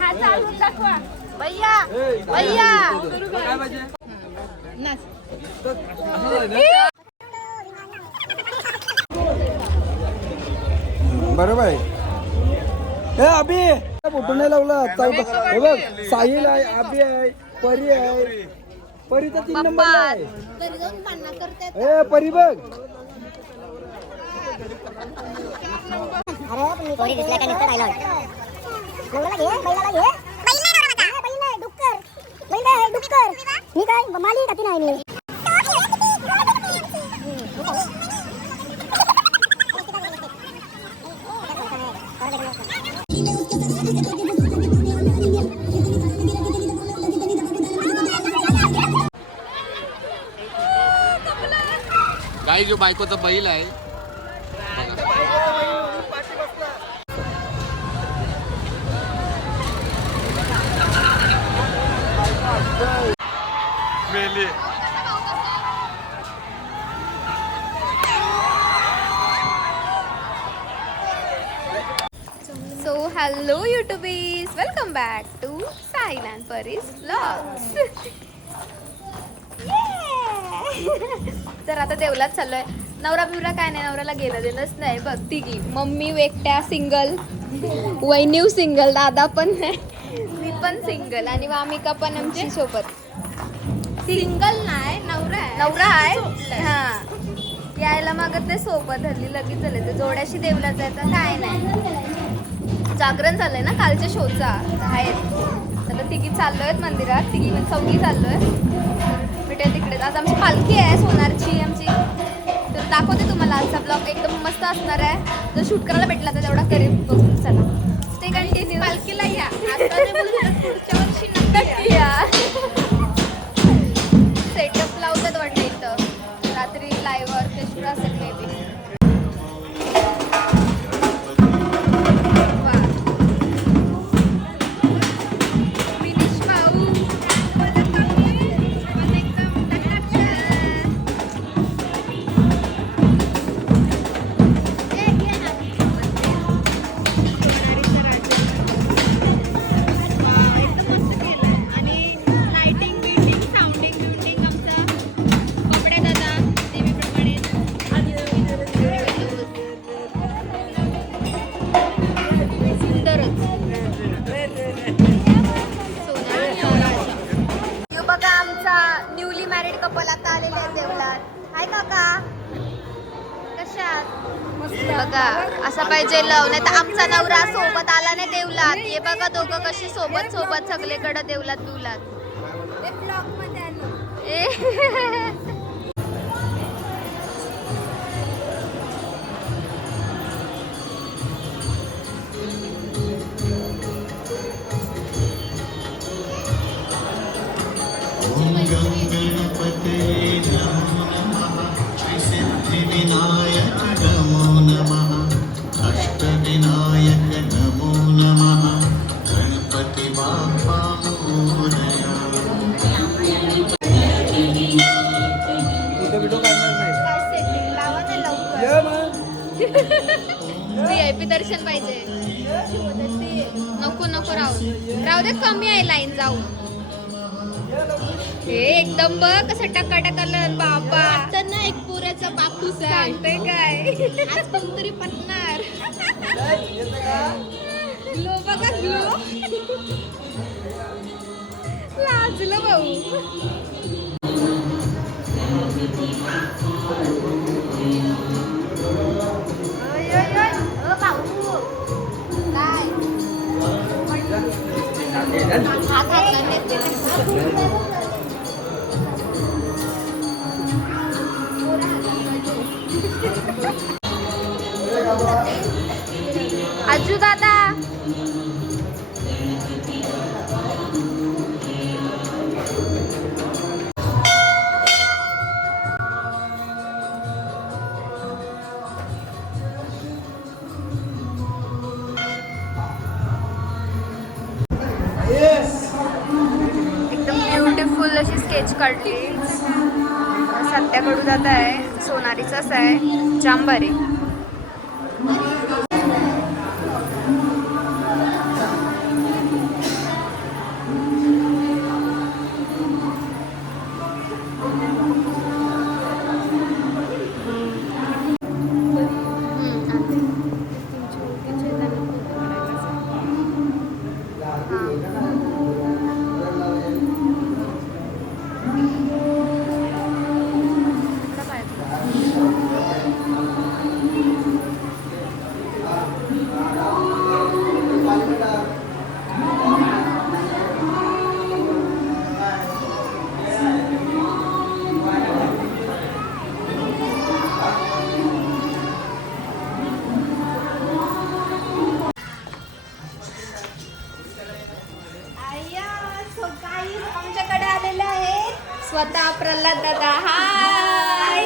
हा चालून दाखवा भैया भैया बरोबर आहे. हे अभि फोटो नाही लावला. हे बघ साहिल आहे, अभि आहे, परी आहे. परीचा 3 नंबर आहे. ए परी बघ. परी दिसला का नुसता डायलॉग. नवऱ्याला घे, बैलाला घे. बैल नाही डुक्कर. बैल आहे डुक्कर. मी काय माली खाती नाही मी. गाई जो बायकोचा बैल आहे. मेले so hello youtubies, welcome back to Sahil and Pari's vlogs. तर आता देवलात चाललोय. नवरा बिवरा काय नाही, नवऱ्याला गेलं देणंच नाही. बघ तिघी, मम्मी एकट्या सिंगल, वैन्यू सिंगल, दादा पण नाही, मी पण सिंगल आणि वामिका पण आमची सोबत. सिंगल नाही, नवरा आहे. हा यायला मागत ते सोबत धरली, लगेच झाले. ते जोड्याशी देवलात जायचं काय नाही. जागरण झालंय ना कालच्या शोचा बाहेर. आता तिघी चाललोय मंदिरात, तिघी म्हणजे चौघी चाललोय. भेटूया तिकडे. आज आमची पालखी आहे सोनारची आमची, तर दाखवते तुम्हाला. आजचा ब्लॉग एकदम मस्त असणार आहे. जर शूट करायला भेटला तर तेवढा करेल. बघून चला, स्टे कंटिन्यू. पालखीला या, पुढच्या वर्षी नक्की या. सेटअप लावतात वाटतं इथं, रात्री लाईव्ह ऑर्केस्ट्रा असेल may be. Newly married couple आता आलेले आहेत देवलात. हाय काका, कशात? बघा असा पाहिजे लव. नाही तर आमचा नवरा सोबत आला नाही देवलात. हे बघा दोघं कशी सोबत सोबत सगळीकडे देवलात बिवलात. विनायक नमो नमः. अष्टविनायक नमो नमः. गणपती बाप्पा मोरया. VIP दर्शन पाहिजे. नको नको राहू दे, कमी आहे लाईन जाऊ. हे एकदम बघ कसं टका टकालं बाबा. आता ना एक पुऱ्याचा बापूस सांगते काय. आज कोणतरी पटणार. ग्लो बघा ग्लो. लाजलं भाऊ. आजू दादा एकदम ब्युटिफुल अशी स्केच काढली. सत्याकडू जात आहे, सोनारीचाच आहे, जांबारी. आमच्याकडे आलेले आहेत स्वतः प्रल्हाद दादा. हाय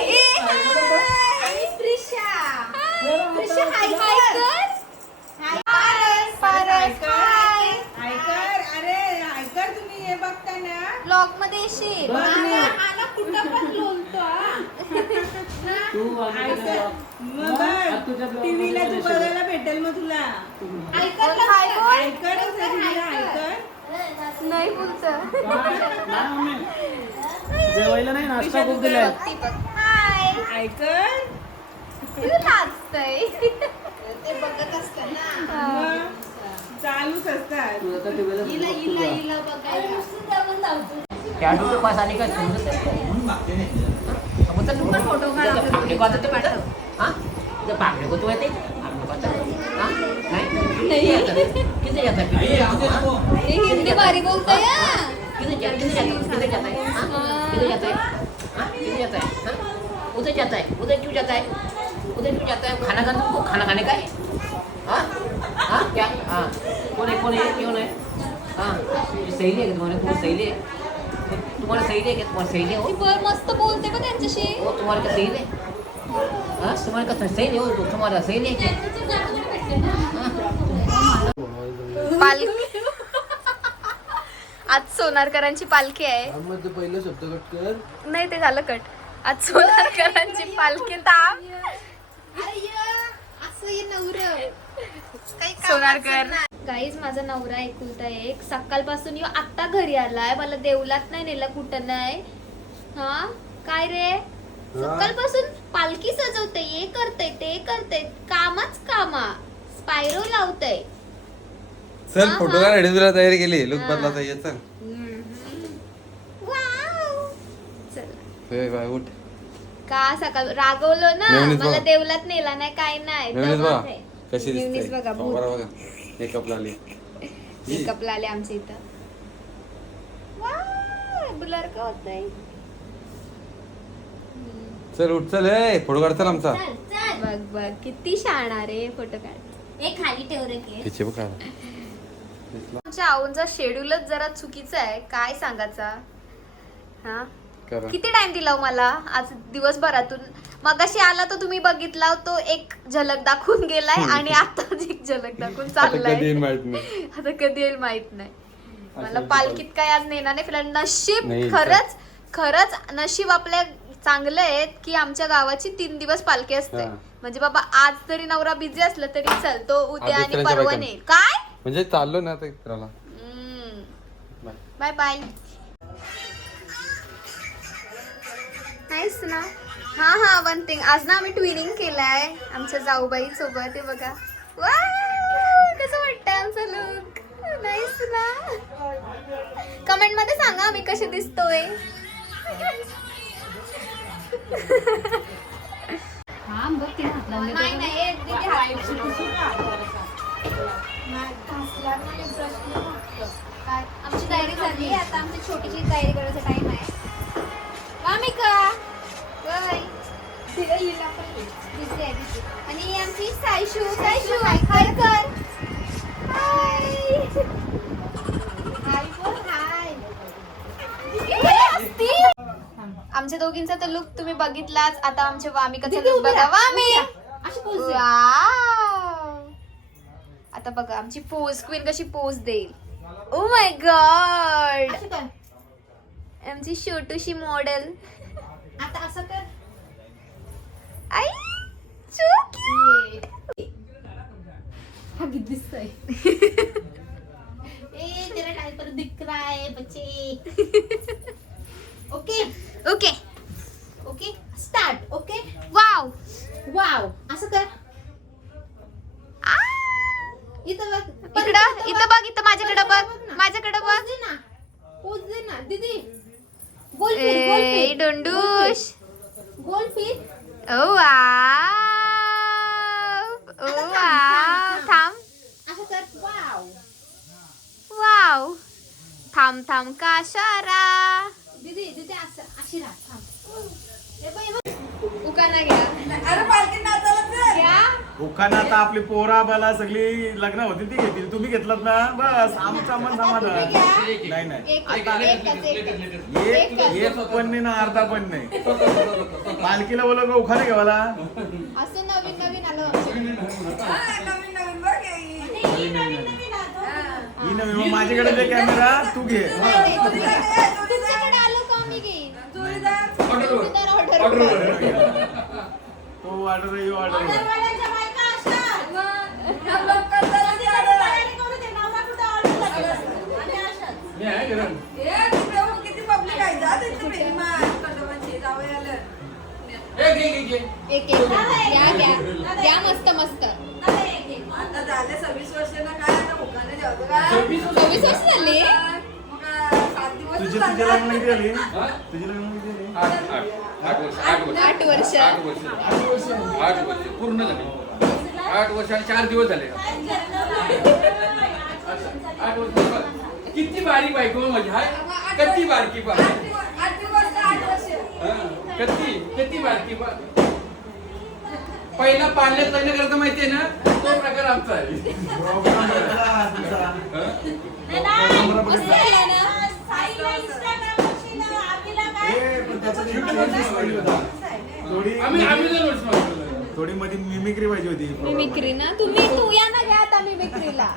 प्रिशा. प्रिशा हाय कर. आयकर तुम्ही हे बघता ना ब्लॉग मध्ये येशील. कुठं पण लोलतो टीव्हीला तू बघायला भेटेल मग तुला. आयकर नाही बोलत. जेवायला नाही नाश्ता खूप दिलाय. हाय आयकर तू नाचतय. ते बघत असत ना चालूच असतात. फोटो हिंदी भारी बोलतोय. उधर जाता है उधर क्यों जाता है उधर क्यों जाता है खाना खाने को खाना खाने का है हाँ हाँ क्या हाँ कौन है क्यों है हाँ सहेली है तुम्हारे तुम्हारी सहेली है तुम्हारी सहेली है क्या तुम्हारी सहेली है वो मस्त बोलते का त्यांच्याशी. वो तुम्हारे का सहेली है हाँ तुम्हारे का सहेली है वो तुम्हारा सहेली है पालखी आज सोनारकरांची पालखी आहे. पहिलं शब्द कट कर. नाही ते झालं कट. आज सोनारकरांची पालखी ताप. सोनारकर गाईज माझा नवरा एकुलता एक. सकाळपासून यो आत्ता घरी आलाय. मला देवलात नाही नेला कुठं नाही. हा काय रे सकाळपासून पालखी सजवते हे करते ते करते कामाच कामा. स्पायरो लावतय. चल फोटो का रेडी तुला तयारी केली लुक बदलाचा ये चल. चल बाय उठ. का सकाळ रागवलो ना मेवणीत मला बघा. देवलात नेला नाही काय नाही. मेवणीत बघा कशी मेवणीत दिसते बघा, भूत. बघा मेकअप लावली. मेकअपला आले आमच्या इथं. ब्लर का होतंय. चल उठ चल ए फोटो काढ चल आमचा. बघ बघ किती शहाणा रे फोटो काढ. खाली ठेव रे खिचे बघ काय. आमच्या आऊंचा शेड्यूलच जरा चुकीचा आहे काय सांगायचा. हा करा. किती टाइम दिला हो मला आज दिवसभरातून. मगाशी आला तो तुम्ही बघितला तो एक झलक दाखवून गेलाय आणि आता एक झलक दाखवून आता कधी चाललाय. येईल माहित नाही. आता कधी येईल माहित नाही. मला पालखीत काय आज नेणार नाही. फिलहाल नशीब नाही, खरंच खरंच नशीब आपल्या चांगलं आहे की आमच्या गावाची 3 दिवस पालखी असते. हा. म्हणजे बाबा आज तरी नवरा बिझी असला तरी चलतो उद्या आज आणि दुसऱ्यांच्या परवा बायकांना. नेईल काय. म्हणजे चाललो ना आता फिरायला. Bye bye. नाईस ना. हा हा वन थिंग आज ना आम्ही ट्विनिंग केलाय आमच्या जाऊबाई सोबत. हे बघा कसं वाटतंय आमचं लुक. नाईस ना. कमेंट मध्ये सांगा आम्ही कसे दिसतोय. नाही नाही दीदी काय आमची तयारी झाली आता आमची छोटीशी तयारी करायचा टाइम आहे. वामिका बाय. दिसते आहे दिसते. आणि आमची सायशू सायशू हाय कर. हाय हाय बोल हाय. आमच्या दोघींचा तर लुक तुम्ही बघितलाच. आता आमच्या वामिकाचा लुक बघा. वामी आता बघा आमची पोज क्वीन कशी पोज देईल. Oh my God. आमची छोटूशी मॉडेल. आता असं कर. आई so cute. हा किती दिसतोय. ए तेरा डायपर दिख रहा है बच्चे. Okay okay okay start. Okay wow. Wow असं कर. इथं बघ. इकडं बघ, इथं माझ्याकडे बघ, माझ्याकडे बघ. दे ना. पोज दे ना दीदी. गोल फिर गोल ए फिर डोंडूश. गोल फिर. ओ वाव. ओ वाव. थांब. असं कर. Wow wow. थांब थांब काशारा. दीदी दीदी असं अशी राहा. थांब. हे बघ, हे बघ. उकाना घ्या. अरे पालखी नाचायला चल. घ्या. उखाना आता आपली पोरा बाला सगळी लग्न होती ती घेतील. तुम्ही घेतलात ना बस आमचा मन समाधान. नाही नाही एक पण नाही ना अर्धा पण नाही. पालखीला बोलव का उखाना घेवाला. असं नवीन नवीन आलं. नवीन नवीन बघ ही नवीन मग माझ्याकडे दे कॅमेरा तू घे. तुमच्याकडे आलो का मी घेईन. जोडीदार ऑर्डर. तो ऑर्डर ही ऑर्डर. किती पब्लिक आहे जा तिथे जावयाला. एक घ्या घ्या घ्या. मस्त मस्त. आता झाले 26 वर्ष ना काय आता उखाणे जेवतो काय 24 वर्ष झाली. मग 7 दिवस तुझी तुझ्या लग्न किती झाली. तुझी लग्न किती झाली. 8 वर्ष. 8 वर्ष पूर्ण झाले. 8 वर्ष आणि 4 दिवस झाले. 8 वर्ष. किती बारीक बायको माझी हाय. किती बारकी बा. 8 वर्ष किती बारकी बा. पहिला पाण्यात लग्न करायचं माहितीये ना तो प्रकार आमचा आहे. मस्त झाला ना. आम्ही 2 वर्ष मागतो. थोडी मध्ये मिमिक्री पाहिजे होती. मिमिक्री ना. तू या ना घ्या आता मिमिक्रीला.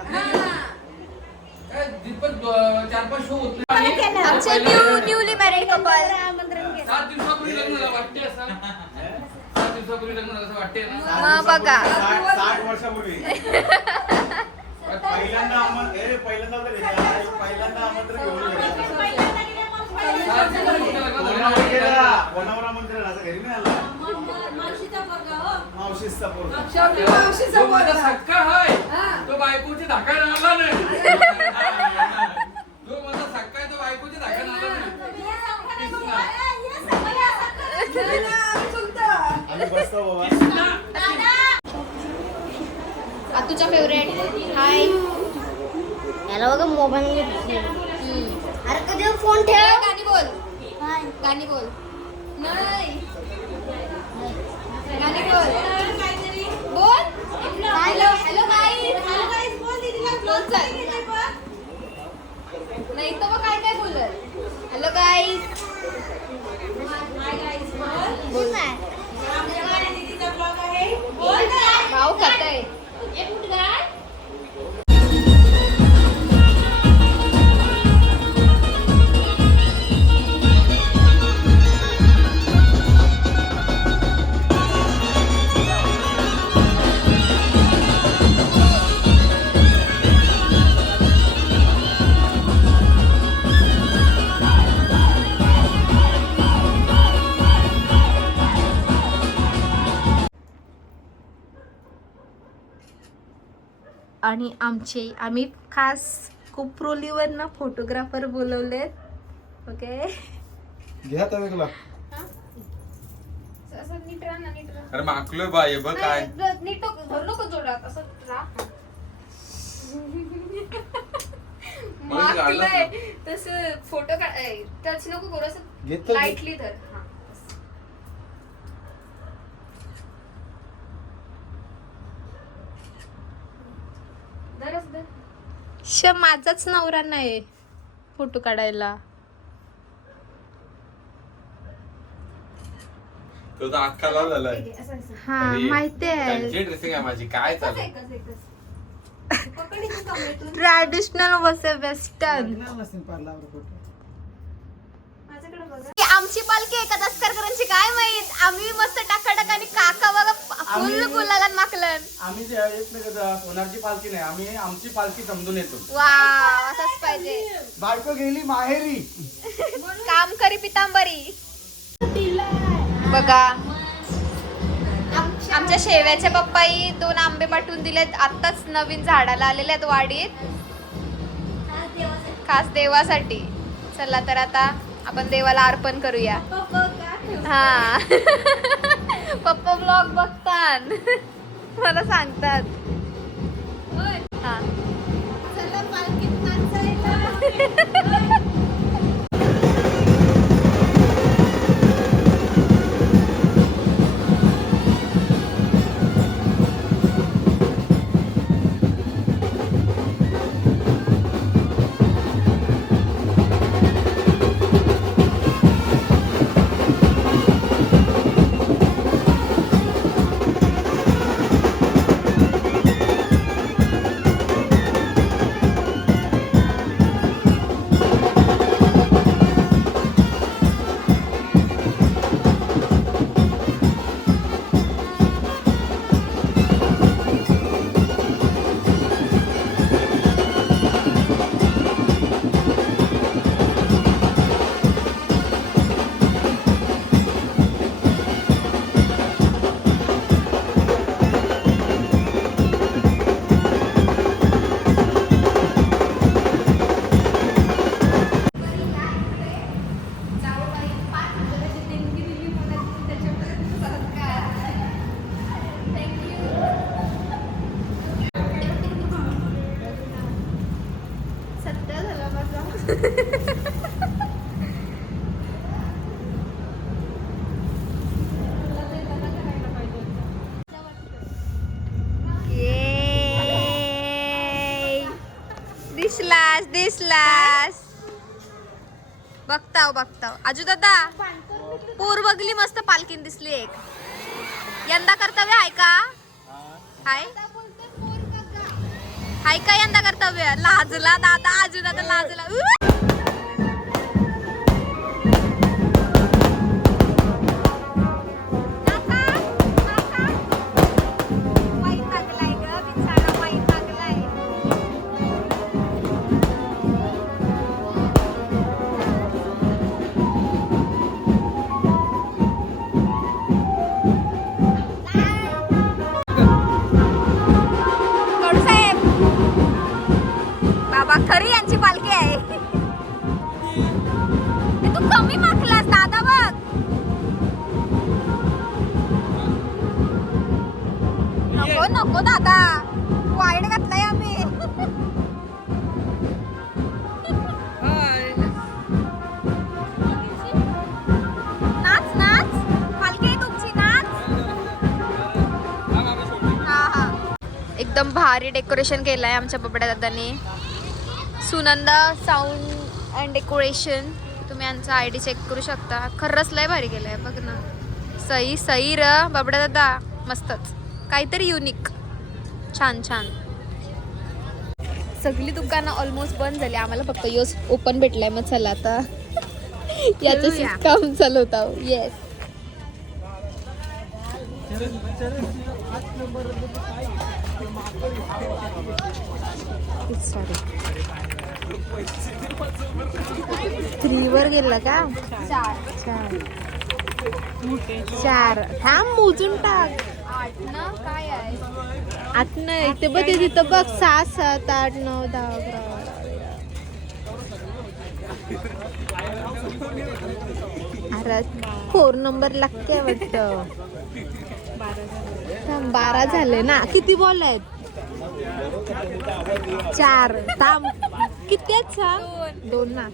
दीपक 4-5 शो होत नाही. आमचे न्यूली मॅरिड कपल आमंत्रण केलं. 7 दिवसापूर्वी लग्न झालं वाटते असं. 7 दिवसापूर्वी लग्न झालं असं वाटते ना. मग बघा 60 वर्षापूर्वी पहिल्यांदा आमंत्रण घेऊन कोणावर आमंत्रण असं घरी नाही आला. मावशीचा पोरगा. शेवटी मावशीचा जो माझा पोरगा. सक्का आहे तो बायकोची धाका आला नाही. जो माझा सक्का आहे तो बायकोची धाका आला नाही. आम्ही बसतो बाबा. तुझा फेवरेट. हाय. याला बघा मोबाईल. अरे कधी फोन ठेव. गाणी बोल. गाणी बोल. नाही गाणी बोल. बोल. Hello hello guys. बोल चल. नाही तर मग काय काय बोलत. Hello guys. बोल ना. भाऊ खाताय. आणि आम्ही खास कुप्रोलीवरनं फोटोग्राफर बोलवलेत. ओके घ्या तर वेगळा. असं नीट राहा ना. नीट राहा. अरे माकलोय बाय बघ काय. नीट धरू नको जोरात. असं राहा. मागलंय तसं फोटो टच नको करू. असं घेतलं. लाईटली धर. हा. माझाच नवरा नाही फोटो काढायला. तो तर अख्खा लाल झालाय. हा माहिती आहे. ड्रेसिंग आहे माझी काय चालू. ट्रॅडिशनल वसे वेस्टर्न. आमची पालखी आहे का दसकरकरांची काय माहित. आम्ही मस्त टाकाटाक आणि काका बघा फुल गुलालान माकलन. आम्ही जे येत नाही का सोनारची पालखी नाही, आम्ही आमची पालखी समजून येतो. वा असंच पाहिजे. बायको गेली माहेरी, काम करी पितांबरी. बघा आमच्या शेव्याच्या पप्पाई 2 आंबे पाठवून दिलेत. आत्ताच नवीन झाडाला आलेले आहेत वाडीत, खास देवासाठी. चला तर आता आपण देवाला अर्पण करूया. हा पप्पा ब्लॉग बघतात मला सांगतात. हा दिसलास बघताव आजू दादा पूर बघली मस्त पालखीन दिसली एक. यंदा कर्तव्य आहे का? हाय का यंदा कर्तव्य? लाजला दादा, आजू दादा लाजला. खरी यांची पालखी आहे. तू कमी मागलास दादा बघ. नको नको दादा, वाईट घातलाय आम्ही. नाच नाच, पालखी आहे तुमची, नाच. हा हा एकदम भारी डेकोरेशन केलंय आमच्या बबड्या दादांनी. Sunanda sound and decoration. तुम्ही यांचा ID चेक करू शकता. खरंच लय भारी केलंय बघ ना. सई सई र बाबड्या दादा, मस्तच काहीतरी युनिक. छान छान. सगळी दुकानं ऑलमोस्ट बंद झाली. आम्हाला फक्त योस ओपन भेटलाय. मग चला आता याचं काम चालवता. येस वर गेला का? 4 थांब मोजून टाक. 8 ना काय आहे? 8 नाही ते बघ, तिथं बघ 6 7 8 9 10 11. अरे 4 नंबर लागते वाटतं. 12 झाले ना. किती बॉल आहेत? 4. थांब किती आहेत? 2 ना.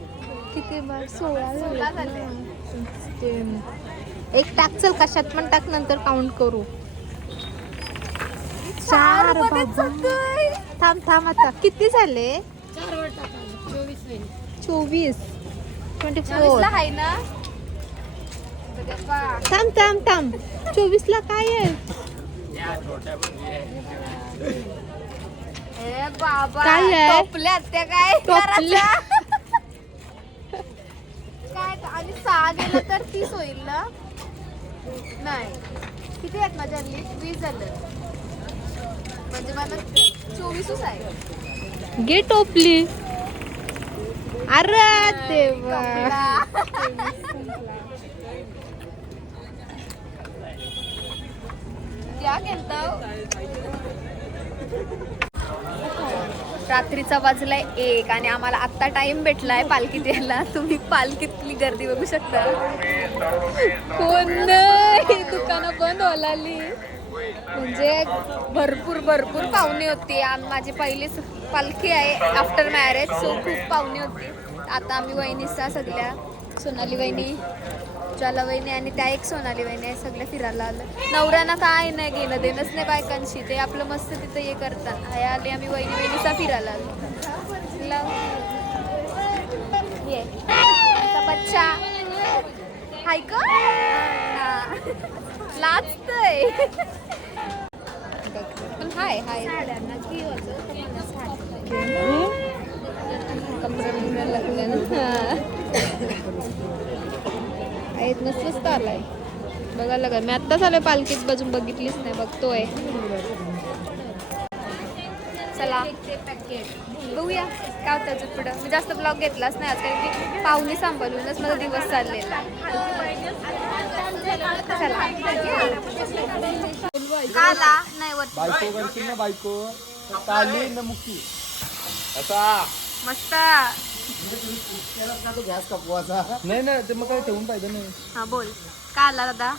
किती बार? 16 झाले. एक टाक, चल कशात पण टाक, नंतर काउंट करू. 4 थांब थांब. आता किती झाले? 24 24 आहे ना. थांब थांब थांब. 24 ला काय आहे? बाबा काय आहे? टोपल्यात त्या काय? काय आणि 6 गेलं तर 30 होईल ना. नाही किती आहेत माझ्या हल्ली 20 झालं म्हणजे मला 24च आहे. घे टोपली. अरे देवा. क्या केलतं? रात्रीचा वाजलाय 1 आणि आम्हाला आत्ता टाइम भेटलाय पालखीत यायला. तुम्ही पालखीतली गर्दी बघू शकता. कोण नाही, दुकानं बंद व्हायला. म्हणजे भरपूर भरपूर पाहुणे होती. माझी पहिलीच पालखी आहे आफ्टर मॅरेज, सो खूप पाहुणे होती. आता आम्ही वहिनीचा सगळ्या सोनाली वहिनी, ज्वाला वहिनी आणि त्या एक सोनाली वहिनी आहे, सगळ्या फिरायला आलं. नवऱ्यांना काय नाही घेणं देणंच नाही बायकांशी, ते आपलं मस्त तिथं हे करतात. हाय आले आम्ही वहिनीचा फिरायला आलो. ये बच्चा हाय का लाजतय पण हाय हाय आहेत नसलंच तर आलाय बघायला का. मी आत्ताच आलोय पालखीत, बाजून बघितलीच नाही, बघतोय. चला बघूया काय होतं अजून पुढं. मी जास्त ब्लॉग घेतलाच नाही आज, कारण की पाहुणे सांभाळूनच माझा दिवस चाललेला. चला काला नाही वर बायको करशील ना, बायको काली न मुकी असा मस्त. गॅस कपवाचा नाही नाही ते मग काय ठेवून पाहिजे नाही. हा बोल का आला दादा.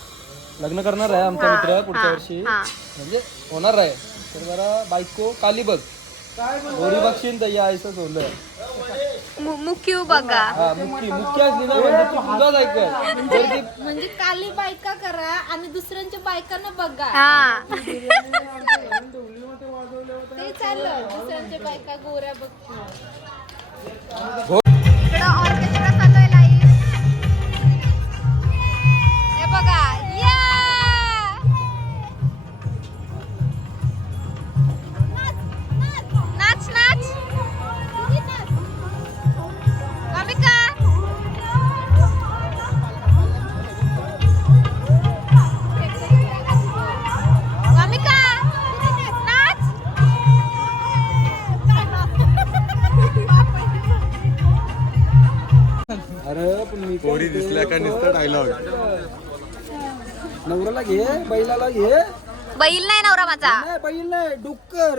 लग्न करणार आहे आमचा मित्र पुढच्या वर्षी, हा. म्हणजे होणार आहे. तर जरा बायको काली बघ, गोरी बघशील तर या असं सोडलं. मुक्यू बघा. हा मुक्की मुक्की असली ना म्हणजे तू तुझाच ऐकल. म्हणजे काली बायका करा आणि दुसऱ्यांच्या बायकांना बघा. हा ते चाललं दुसऱ्यांच्या बायका गोऱ्या बघ. इकडं ऑर्केस्ट्रा चालू आहे लाईव्ह. हे बघा या नाच नाच कामिका. कामिका नाच. अरे पण मी पोरी दिसल्या का नुसतं डायलॉग. नवऱ्याला घे, बैलाला घे. बैल नाही नवरा माझा. नाही बैल नाही, डुक्कर.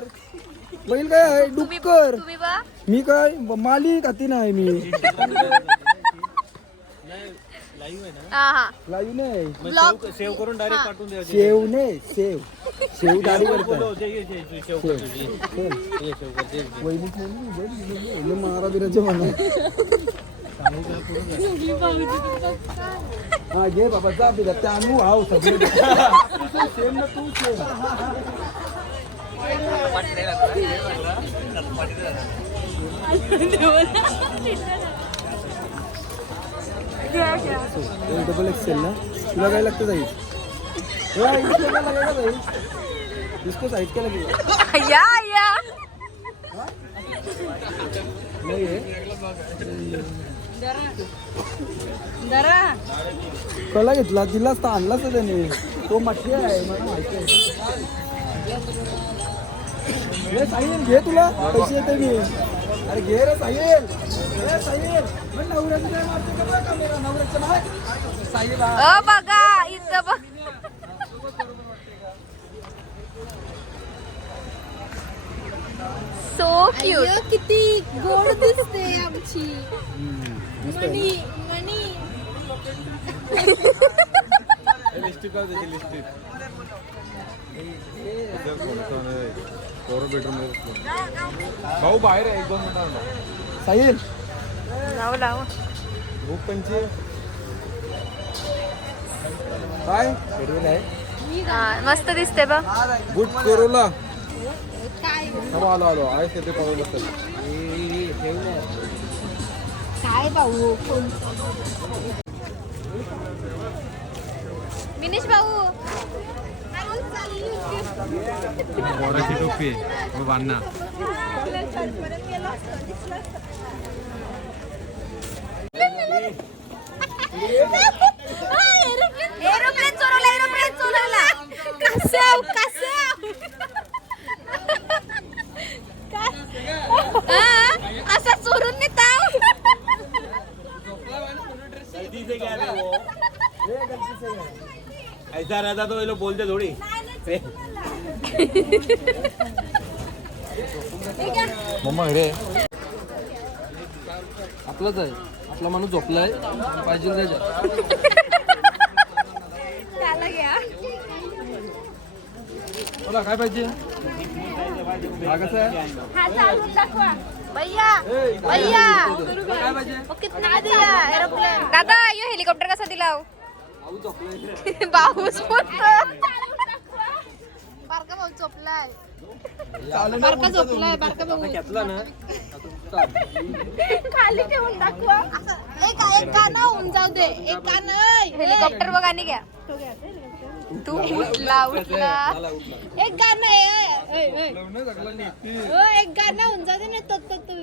बैल काय आहे? डुक्कर. तुम्ही बघ मी काय मालिक हाती नाही मी. हा हा लाईव्ह नाही, ब्लॉग सेव्ह करून डायरेक्ट पाठवून द्या. शेव नाही, शेव शेव दाढी करतात. वहिनी महाराजाचे म्हणा. हा घे बाबा जा बिदा त्यानू हाव सगळे सेम ना तू सेम. डबल एक्सेल ना तुला काय लागतं जाईल. इसको साइड क्या लगेगा. या या नहीं है कला घेतला दिलाच तर आणलाच त्याने. तो मठी आहे मला माहिती आहे. हे साहिल घे तुला पैसे येते मी. अरे घे रे साहिल. हे साहिल पण नवऱ्याचं काय मारते का बघ कॅमेरा. नवऱ्याचं नाही साहिल. बघा इथं बघ. So cute. किती गोड दिसते आमची मणी मणी. लिस्टिक लिस्टिक भाऊ बाहेर आहे 1-2 मिनिटांना. साहिल लाव लाव. भूक पंची काय हिरवेल आहे. मस्त दिसते बघ. Good Corolla. आलो आलो आहे ते पाहू काय भाऊ विनेश भाऊ टोपी बांधना. एरोप्लेन चोरवला कसाव असा चोरून नेताव ऐसा रहता तो ये लोग बोलते थोडी मम्मा रे आपलाच आहे आपला माणूस झोपलाय पाहिजे त्याच्या त्याला घ्या बोला काय पाहिजे हा कसं आहे हा चालून दाखवा भैया भैया काय पाहिजे मग कितना दिया एरोप्लेन दादा यो हेलिकॉप्टर कसा दिला हो? भाऊ झोपलाय पाऊस बारका भाऊ चोपलाय बारका झोपलाय बारका भाऊ घेतला ना खाली ठेवून दाखवा एक गाणं होऊन जाऊ दे एक गाणं हेलिकॉप्टर बघा आणि घ्या तू उठला एक गाणं आहे एक गाणं होऊन जाऊ दे ना तू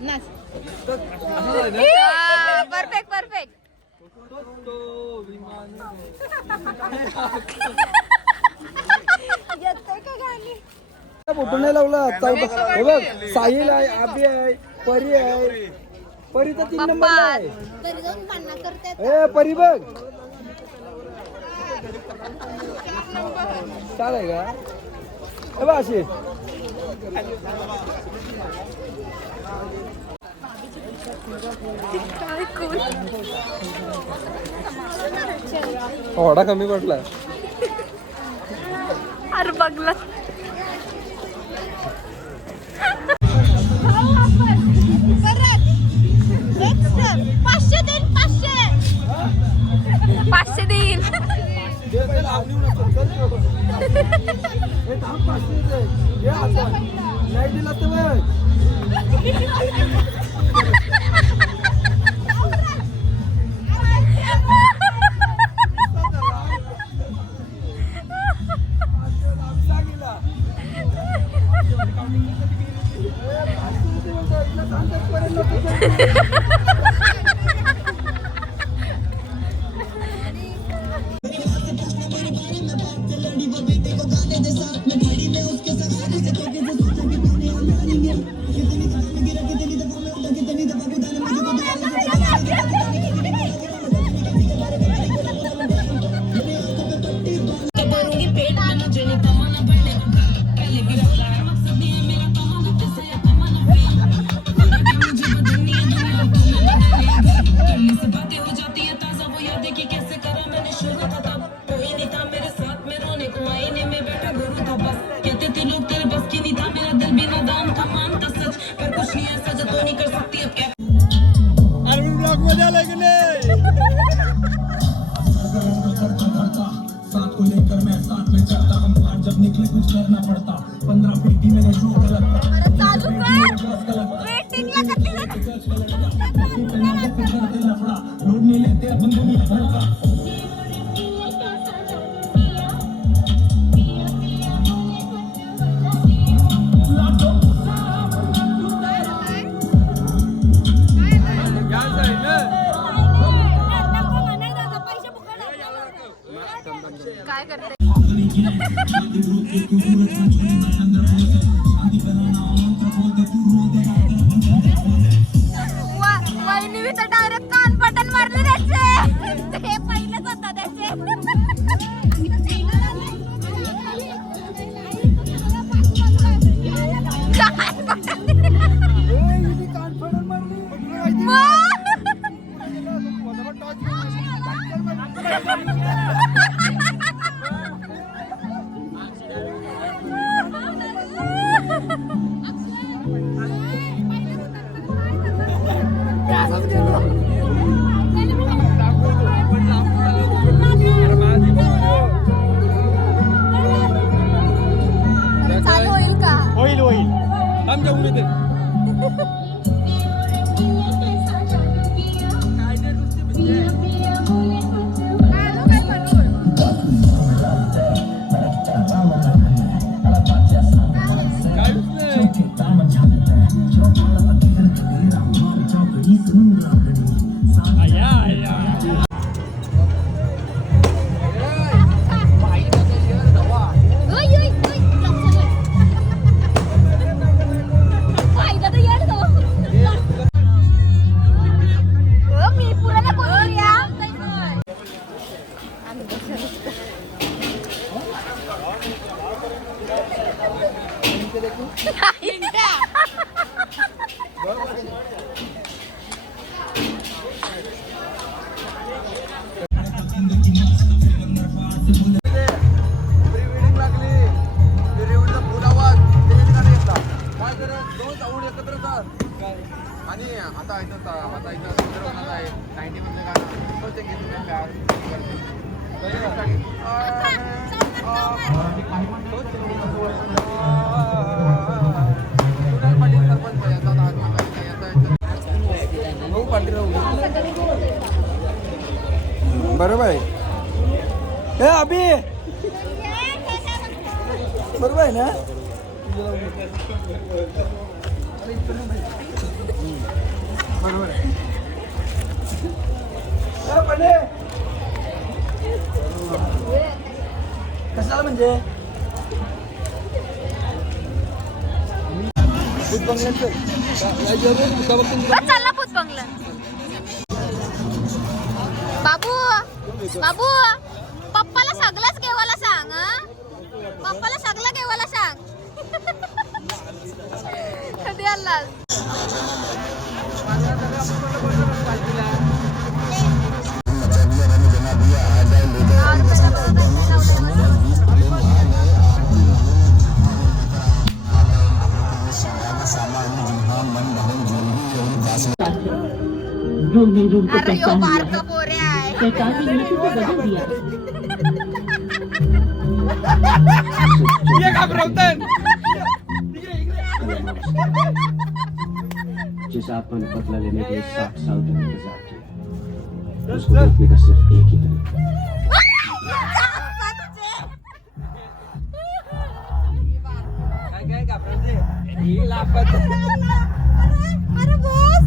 नाच परफेक्ट फोटो नाही लावला हे बघ साहिल आहे आबी आहे परी आहे परीचा 3 नंबर आहे तरी जाऊन भांडणं करतात ए परी बघ चालेल का हे बघ अशी थोडा कमी पडला अरे बघला पाचशे देईल नाही दिला तर काय करते वहिनी तर डायरेक्ट कान बटन मारले त्याचे हे पहिलेच होता त्याचे चालू होईल का होईल थांब जाऊन येते काय बरोबर आहे. हे अभि बरोबर आहे ना. बरोबर आहे. कशाला म्हणजे चला भूत बंगला. बाबू बाबू पप्पाला सगळंच घेवायला सांग. पप्पाला सगळं घेवायला सांग. कधी आलास? अरे यो बारका पोऱ्या आहे. जिसे आपने बदला लेने के लिए 60 साल तक इंतजार किया, उसको रोकने का सिर्फ एक ही तरीका. अरे बस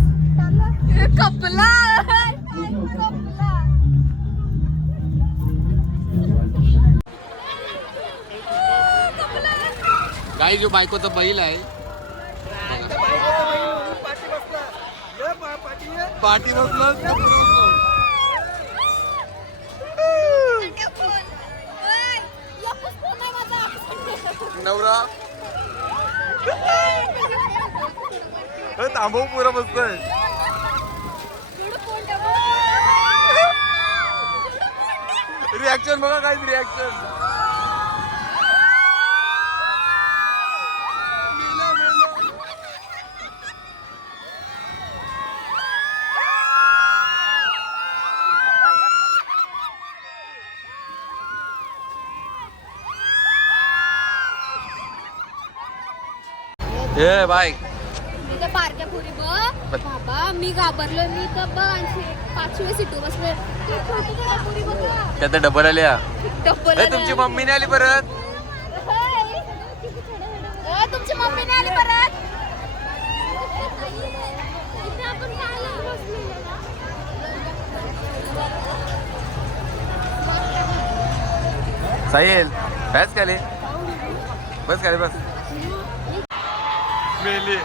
कपला काही जो बायकोचा बैल आहे पाठी बसला. नवरा थांबवू पुरा बसतोय. रिॲक्शन बघा काय रिॲक्शन. ए बाय तिथं बारक्या पुरी बघ बाबा मी घाबरलो. मी तर बघ 5वी सीटू बसले. पुरी बघा त्यात डबल आल्या. डब्बल तुमची मम्मी नाही आली परत. तुमची मम्मी नाही आली परत. साहिल बस खाली बस खाली बस. मेली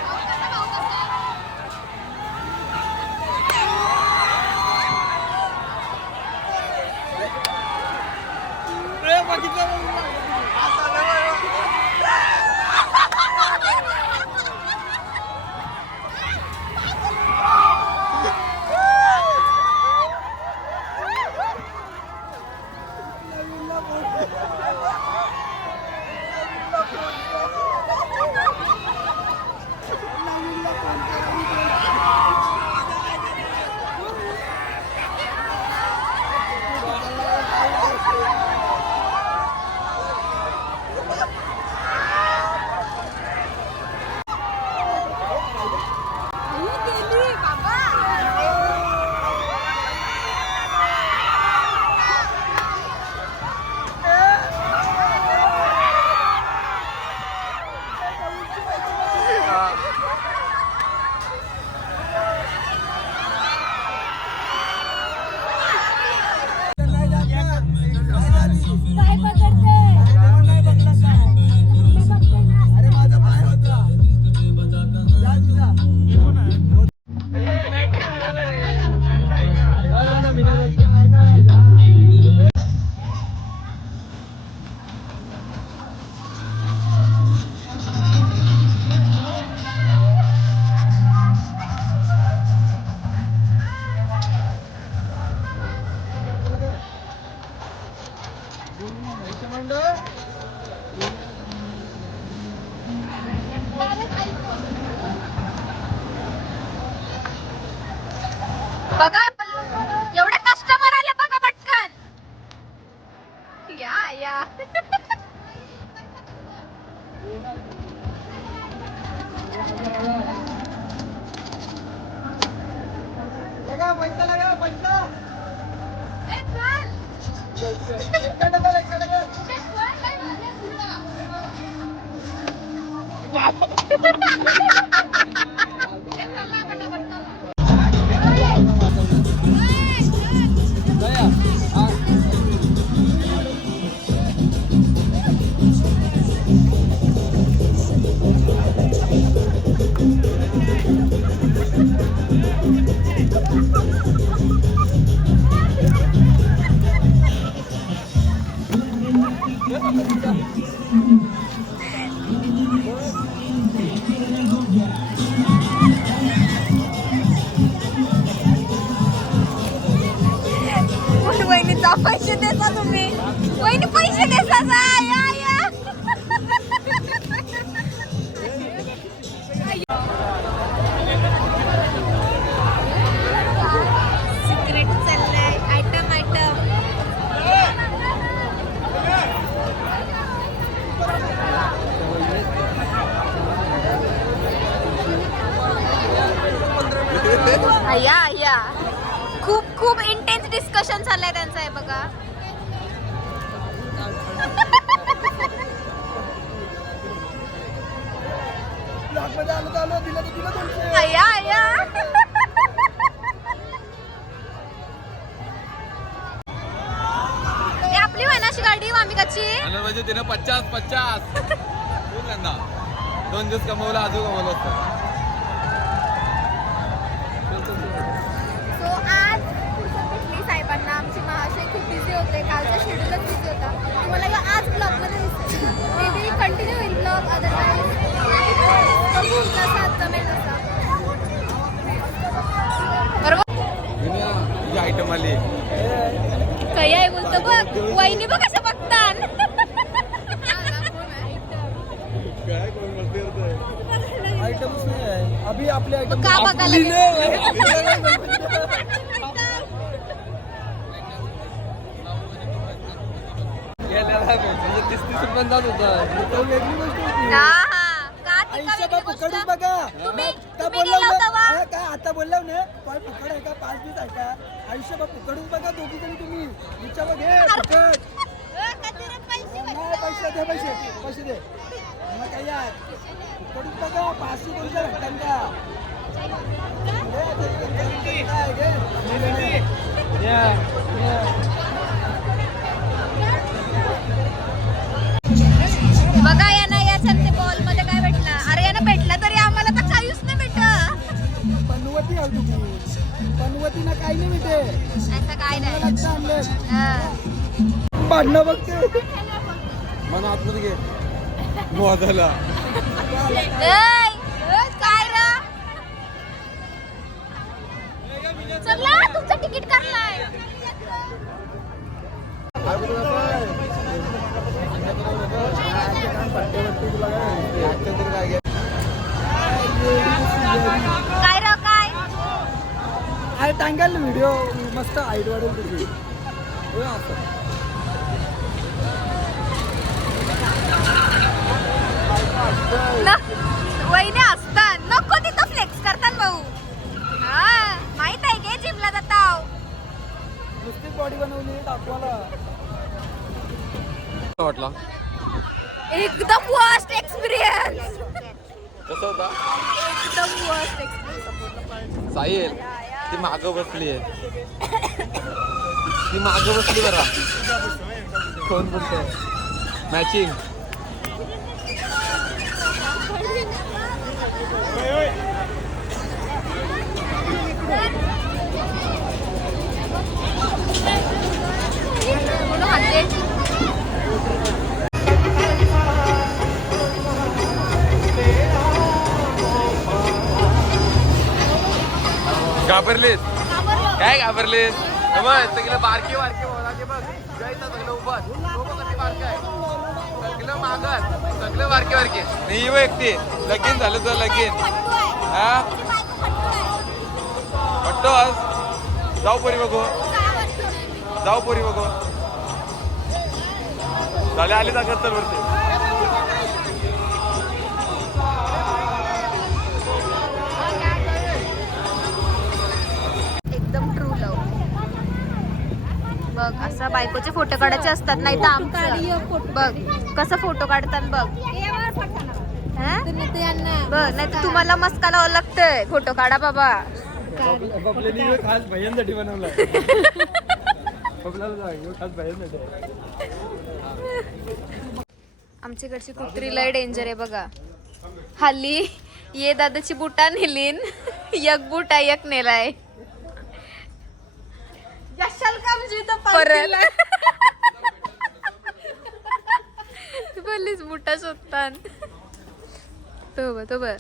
बघा एवढे कस्टमर आले बघा. वहिनी जा पैसे देता तुम्ही वहिनी पैसे देता जा या या सिक्रेट चाललंय आयटम आयटम या या खूप खूप इंटेन्स डिस्कशन चाललंय त्यांचं आहे बघा या या आपली वाहनाची गाडी वामिकाची म्हणजे तिने 50 2 दिवस कमवलं अजून कमवलं असतं साहेबांना आमची महाशय खूप बिझी होते कालचा शेड्यूलच बिझी होता तुम्हाला या आज ब्लॉगमध्ये दिसेल मे बी कंटिन्यू होईल ब्लॉग अदरवाईज बघू कसा जमेल तसा बरोबर आयटम आली काही आहे बोलतो बघ वहिनी बघ कसं बघतान आयटम्स नाही आहे अभि आपले आयटम का बघायला आता बोललो ना काय फुकट आहे का 5 दिवस आहे का आयुष्यभर फुकटच बघा दोघी जणी तुम्ही विचार घे फुकट पैसे दे पैसे दे मग काय यार फुकटच बघा 500 कोणत्या भेटतात बघा यांना याच्यात ते बॉल मध्ये काय भेटला अरे यांना भेटला तरी आम्हाला तर काहीच नाही भेट पनवती आल तुम्ही पनवतीला काही नाही भेटे असं काय नाही भांडणं बघते मन आतमध्ये घे मोजायला काय चला तुमचं तिकीट काढलाय काय रे काय आहे टांगाल व्हिडिओ मस्त हाईट वाढेल तुझी वहिनी असतात नको तिथं फ्लेक्स करतात भाऊ हा माहित आहे गे जिमला जाता नुसतीच बॉडी बनवली दाखवायला वाटला एकदम वर्स्ट एक्सपिरियन्स कसं होता एकदम वर्स्ट एक्सपिरियन्स साहिल ती मागं बसली आहे ती मागं बसली बरा कोण बोलतोय मॅचिंग घाबरलीस काय घाबरलीस सगळं बारके बारके बोलाचे बघ जायचं सगळं उभं कधी बारक आहे सगळं मागत सगळं बारके बारके नाही व्यक्ती लगीन झालं तर लगीन हा वाटतो आज जाऊ पोरी बघू जाऊ पोरी बघू झाले आली जागत तर वरती एकदम ट्रू लव बघ असं बायकोचे फोटो काढायचे असतात, नाही तर आमचं बघ कसं फोटो काढतात बघ. हा? बघ नाही तर तुम्हाला मस्का लावावं लागतंय. फोटो काढा बाबा. बबलीने खास भैयांसाठी बनवलाय. बबलाला सांग खास भैयांसाठी. आमच्याकडची कुत्री लय डेंजर आहे बघा. हल्ली ये दादाची बुटा नेलीन, एक बुटा एक नेलाय परत. तू बोललीस बुटा शोधतान तो बघ